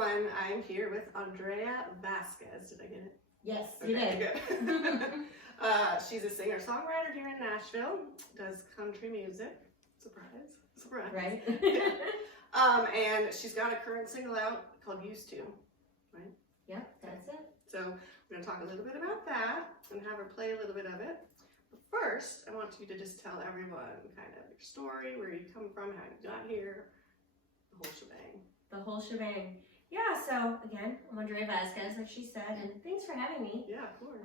everyone. I'm here with Andrea Vasquez. Did I get it? Yes, you did. Good. She's a singer-songwriter here in Nashville. Does country music. Surprise. Surprise. Right? And she's got a current single out called Used To. Right? Yep, that's it. So we're going to talk a little bit about that and have her play a little bit of it. But first, I want you to just tell everyone kind of your story, where you come from, how you got here, the whole shebang. The whole shebang. Yeah, so again, I'm Andrea Vasquez, like she said, and thanks for having me. Yeah, of course.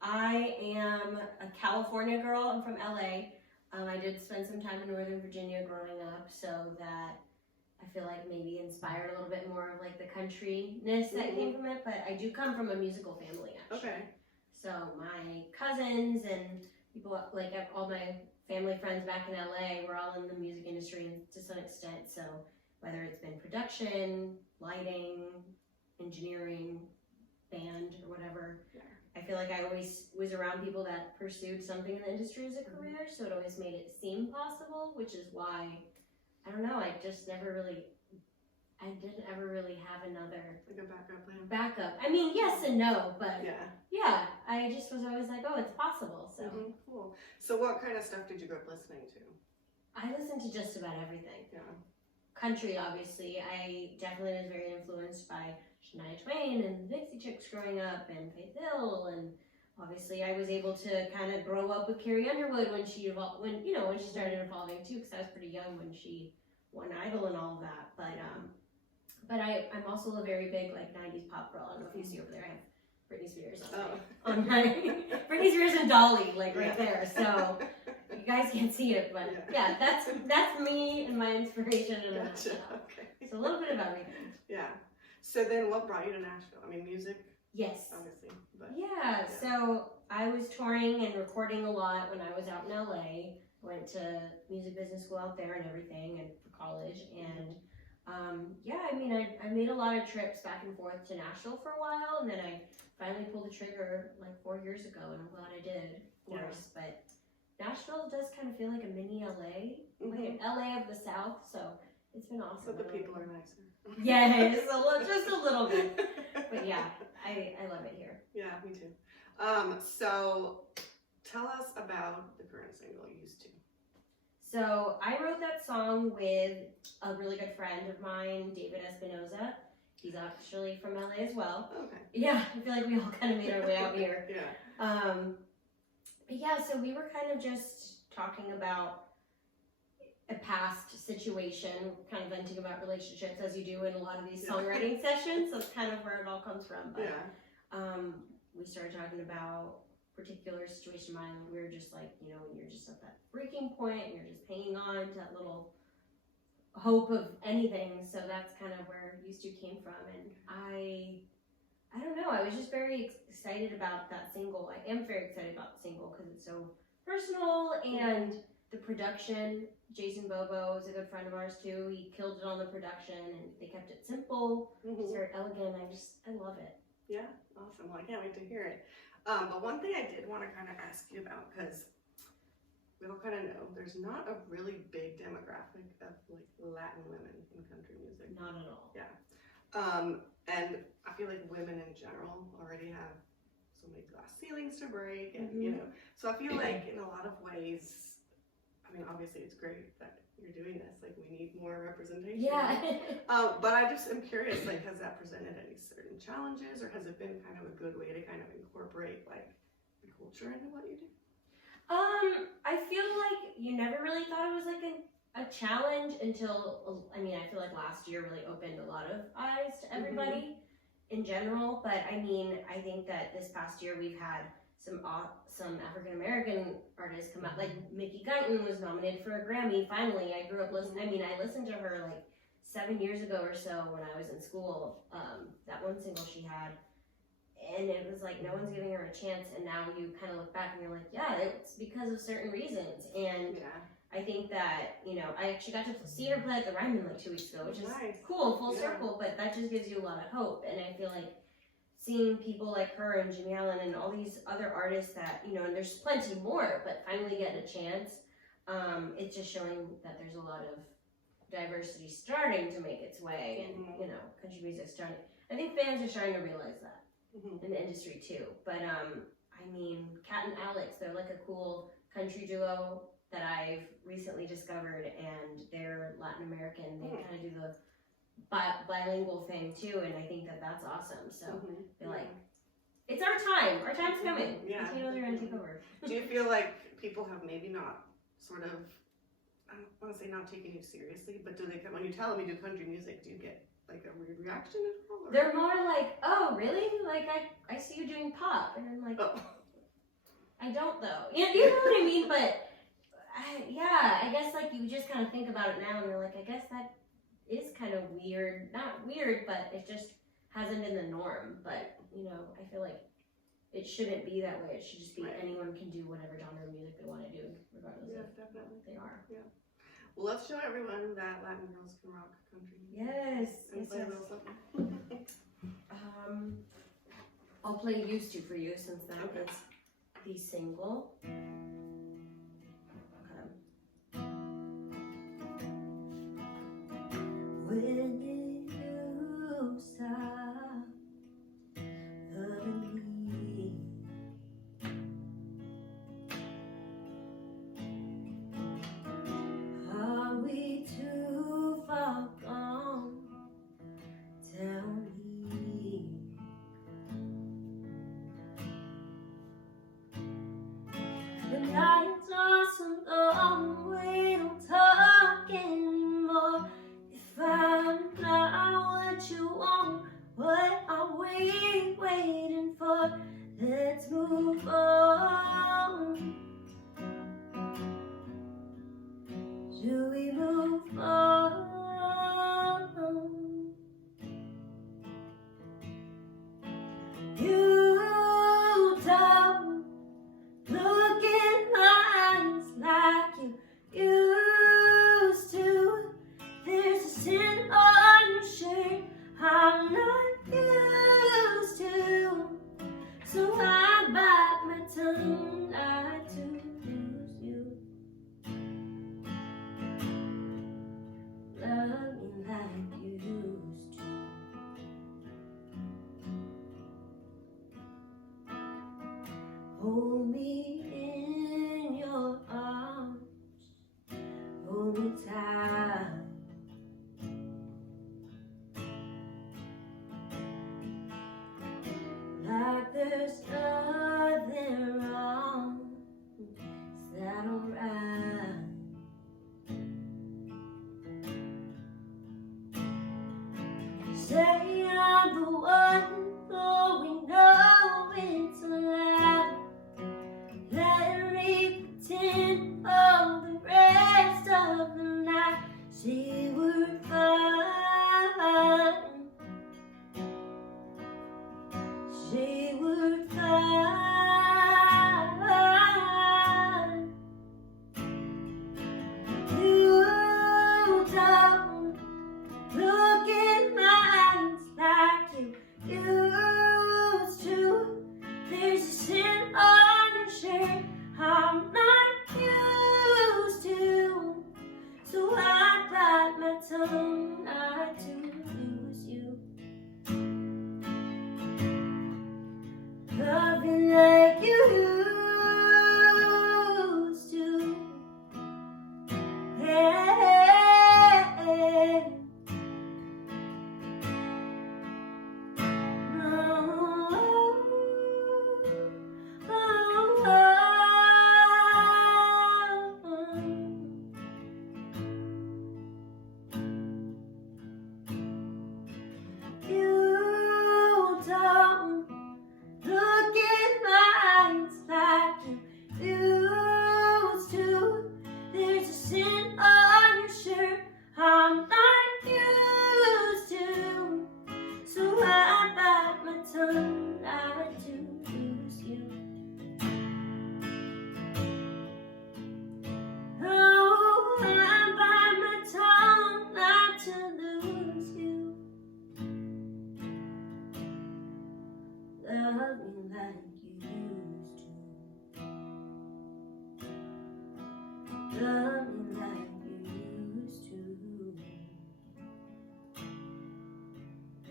I am a California girl. I'm from LA. I did spend some time in Northern Virginia growing up, so that I feel like maybe inspired a little bit more of like the countryness that came from it, but I do come from a musical family, actually. Okay. So my cousins and people, like all my family friends back in LA, were all in the music industry to some extent, so whether it's been production, lighting, engineering, band, or whatever. Yeah. I feel like I always was around people that pursued something in the industry as a career, so it always made it seem possible, which is why, I don't know, I didn't ever really have another... Like a backup plan? Backup. I mean, yes and no, but yeah, I just was always like, oh, it's possible, so. Cool. So what kind of stuff did you grow up listening to? I listened to just about everything. Yeah. Country, obviously. I definitely was very influenced by Shania Twain and the Dixie Chicks growing up, and Faith Hill, and obviously I was able to kind of grow up with Carrie Underwood when she started evolving too, because I was pretty young when she won Idol and all of that. But I'm also a very big like 90s pop girl. I don't know if you see over there, I have Britney Spears on my Britney Spears and Dolly, like right there. So you guys can't see it, but yeah, that's me and my inspiration and gotcha. Okay. So a little bit of everything. Yeah. So then what brought you to Nashville? I mean, music? Yes. Obviously. But, yeah, so I was touring and recording a lot when I was out in LA. Went to music business school out there and everything, and for college, and I made a lot of trips back and forth to Nashville for a while, and then I finally pulled the trigger like 4 years ago, and I'm glad I did, of course. But Nashville does kind of feel like a mini LA, like an LA of the South, so it's been awesome. But the people are nicer. Yes, just a little bit. But yeah, I love it here. Yeah, me too. So tell us about the current single, Used To. So I wrote that song with a really good friend of mine, David Espinoza. He's actually from LA as well. Okay. Yeah, I feel like we all kind of made our way out here. Yeah. But yeah, so we were kind of just talking about a past situation, kind of venting about relationships, as you do in a lot of these songwriting sessions. That's kind of where it all comes from. But we started talking about particular situation in mind. We were just like, when you're just at that breaking point and you're just hanging on to that little hope of anything. So that's kind of where Used To came from. And I don't know, I was just very excited about that single. I am very excited about the single because it's so personal, and the production. Jason Bobo is a good friend of ours too. He killed it on the production, and they kept it simple, very elegant. I love it. Yeah, awesome. Well, I can't wait to hear it. But one thing I did want to kind of ask you about, because we all kind of know there's not a really big demographic of like Latin women in country music. Not at all. Yeah. And I feel like women in general already have so many glass ceilings to break, and so I feel like in a lot of ways, I mean, obviously it's great that you're doing this, like we need more representation. Yeah. But I just am curious, like, has that presented any certain challenges, or has it been kind of a good way to kind of incorporate like the culture into what you do? I feel like you never really thought it was like a challenge until, I feel like last year really opened a lot of eyes to everybody in general. But I think that this past year we've had some African-American artists come out, like Mickey Guyton was nominated for a Grammy, finally. I grew up listening, I listened to her like 7 years ago or so when I was in school, that one single she had, and it was like no one's giving her a chance, and now you kind of look back and you're like, yeah, it's because of certain reasons. And I think that, I actually got to see her play at the Ryman like 2 weeks ago, which is cool, full circle, but that just gives you a lot of hope. And I feel like seeing people like her and Jimmy Allen and all these other artists that, and there's plenty more, but finally getting a chance, it's just showing that there's a lot of diversity starting to make its way, and Mhm. you know, country music's starting. I think fans are starting to realize that Mhm. in the industry too. But I mean, Kat and Alex, they're like a cool country duo that I've recently discovered, and they're Latin American. They kind of do the bilingual thing too, and I think that that's awesome. So Mhm. they're like, it's our time. Our time's coming. Yeah. You know, they're gonna take over. Do you feel like people have maybe not sort of, I don't want to say not taking you seriously, but do they, when you tell them you do country music, do you get like a weird reaction at all? Or? They're more like, oh, really? Like, I see you doing pop. And I'm like, Oh. I don't, though. You know what I mean? But, yeah, I guess, like, you just kind of think about it now, and you're like, I guess that is kind of weird. Not weird, but it just hasn't been the norm. But, you know, I feel like it shouldn't be that way. It should just be anyone can do whatever genre of music they want to do, regardless of definitely. what they are. Yeah. Well, let's show everyone that Latin girls can rock country. Yes. And play a little something. I'll play Used To for you, since that is the single. When did you stop loving me? Are we too far gone? Tell me. The nights are so long, we don't talk anymore. If I'm not what you want, what are we waiting for? Let's move on. Do we move on? You don't look in my eyes like you used to. There's a sin on your shirt I'm not used to. So I bite my tongue not to lose you. Love me like you used to. Hold me in your arms, hold me tight. Like there's nothing wrong, is that alright? Say I'm the one, though we know it's a lie. Let me pretend for the rest of the night. Say we're fine. Say we're fine. You don't look in my eyes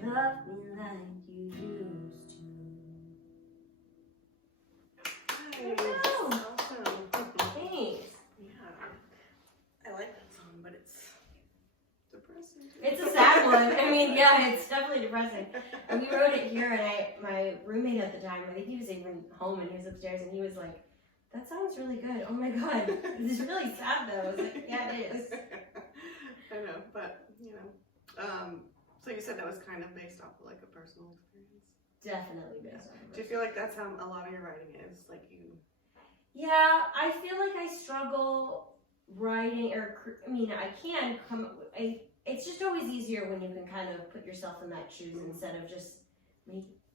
love me like you used to. Nice. Wow. Awesome. Thanks. Yeah. I like that song, but it's depressing. It's a sad one. I mean, yeah, it's definitely depressing. And we wrote it here, and my roommate at the time, I think he was even home and he was upstairs, and he was like, "That song's really good. Oh my god, it's really sad though." I was like, "Yeah, it is." I know, but you know. So you said that was kind of based off of like a personal experience. Definitely based on Do you feel like that's how a lot of your writing is? Like you. Yeah, I feel like I struggle writing, I mean, I can come up with, it's just always easier when you can kind of put yourself in that shoes instead of just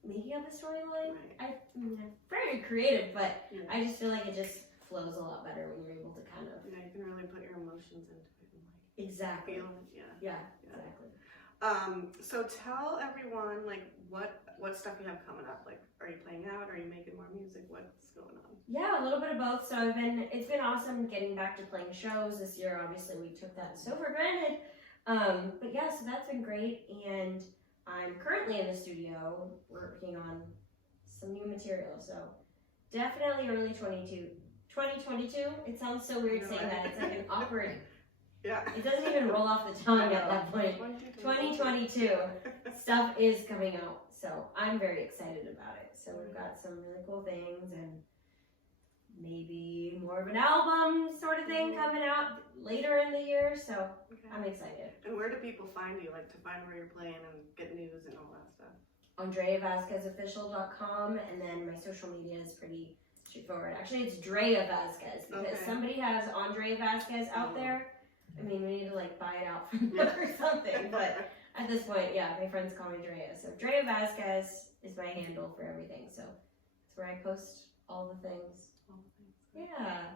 making up a storyline. Right. I'm very creative, but Yeah. I just feel like it just flows a lot better when you're able to kind of. You know, you can really put your emotions into it and like Exactly. feel. Yeah. Yeah, exactly. So tell everyone like what stuff you have coming up. Like, are you playing out? Are you making more music? What's going on? Yeah, a little bit of both. So it's been awesome getting back to playing shows this year. Obviously, we took that so for granted. But yeah, so that's been great. And I'm currently in the studio working on some new material. So definitely early 2022. It sounds so weird saying that. It's like an awkward. Yeah. It doesn't even roll off the tongue at that point. 2022 stuff is coming out. So I'm very excited about it. So we've got some really cool things and maybe more of an album sort of thing coming out later in the year. So I'm excited. And where do people find you? Like to find where you're playing and get news and all that stuff? AndreaVasquezOfficial.com, and then my social media is pretty straightforward. Actually, it's Drea Vasquez because somebody has Andrea Vasquez out there. I mean, we need to like buy it out from them or something. But at this point, yeah, my friends call me Drea. So Drea Vasquez is my handle for everything. So it's where I post all the things. Yeah.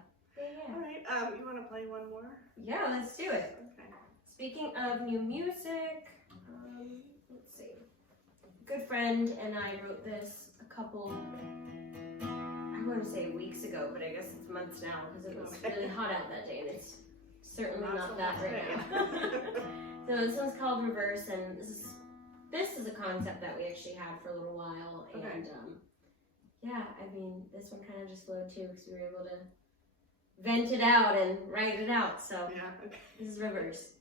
All right. You want to play one more? Yeah, let's do it. Okay. Speaking of new music, let's see. A good friend and I wrote this a couple, I want to say weeks ago, but I guess it's months now because it was really hot out that day and it's certainly not that right now. So this one's called Reverse, and this is a concept that we actually had for a little while, and yeah, I mean, this one kind of just flowed too because we were able to vent it out and write it out. So yeah, okay. This is Reverse.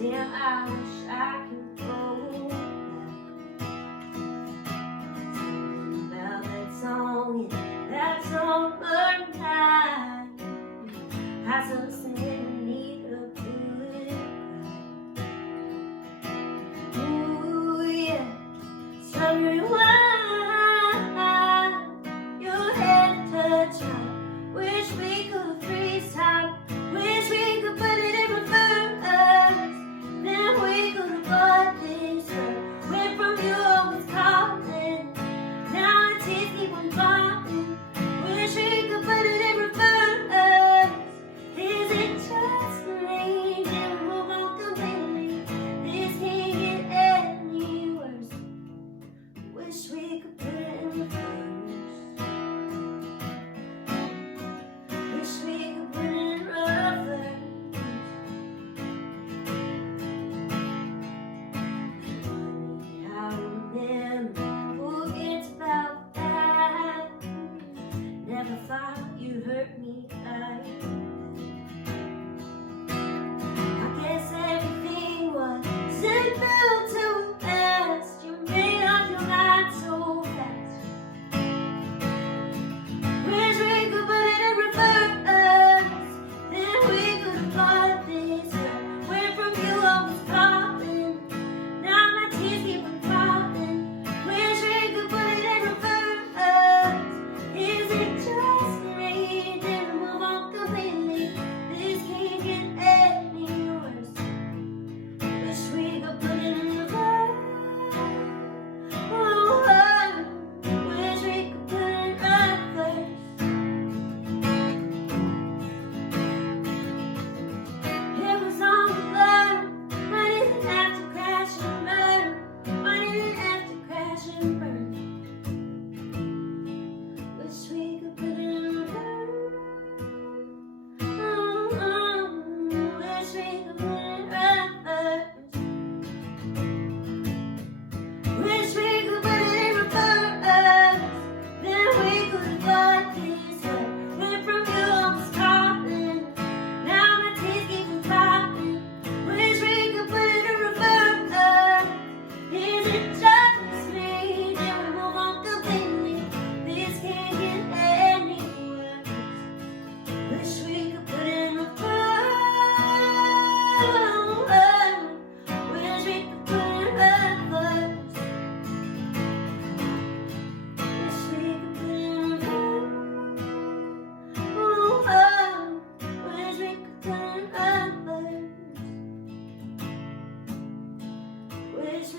Damn, I wish I could go back. About that song, yeah, that song burned night. I so sad need a good cry. Ooh, yeah, strawberry wine, your head touch mine. Wish we could freeze time. Wish we could put it in reverse. Then we could go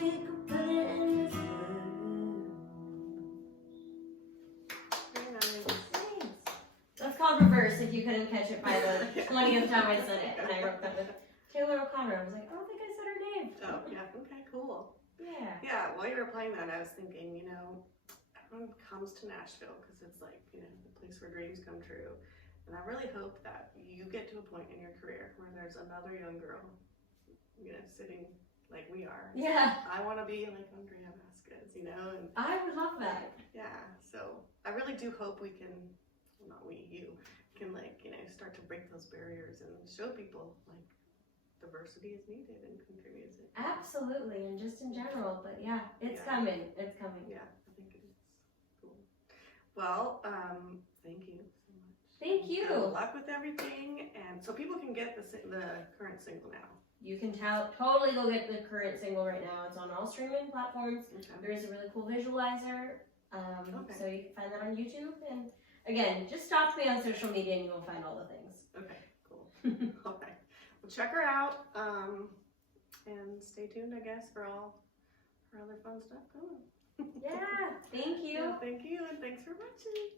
we could put it in reserve. Very nice. Thanks. That's called reverse if you couldn't catch it by the 20th time I said it. And I wrote that with Taylor O'Connor. I was like, I don't think I said her name. Oh, yeah. Okay, cool. Yeah. Yeah, while you were playing that, I was thinking, you know, everyone comes to Nashville because it's like, you know, the place where dreams come true. And I really hope that you get to a point in your career where there's another young girl, you know, sitting like we are. Yeah. I want to be like Andrea Vasquez, you know? And I would love that. yeah, so I really do hope we can, well, not we, you, can like, you know, start to break those barriers and show people like diversity is needed in country music. Absolutely, and just in general, but yeah, it's Yeah. coming. It's coming. Yeah, I think it is. Cool. Well, thank you so much. Thank you. Good luck with everything, and so people can get the current single now. You can totally go get the current single right now. It's on all streaming platforms. Okay. There is a really cool visualizer, Okay. so you can find that on YouTube. And again, just stalk me on social media and you will find all the things. Okay. Cool. Okay. Well, check her out, and stay tuned, I guess, for all her other fun stuff going. Yeah, thank you. Yeah, thank you, and thanks for watching.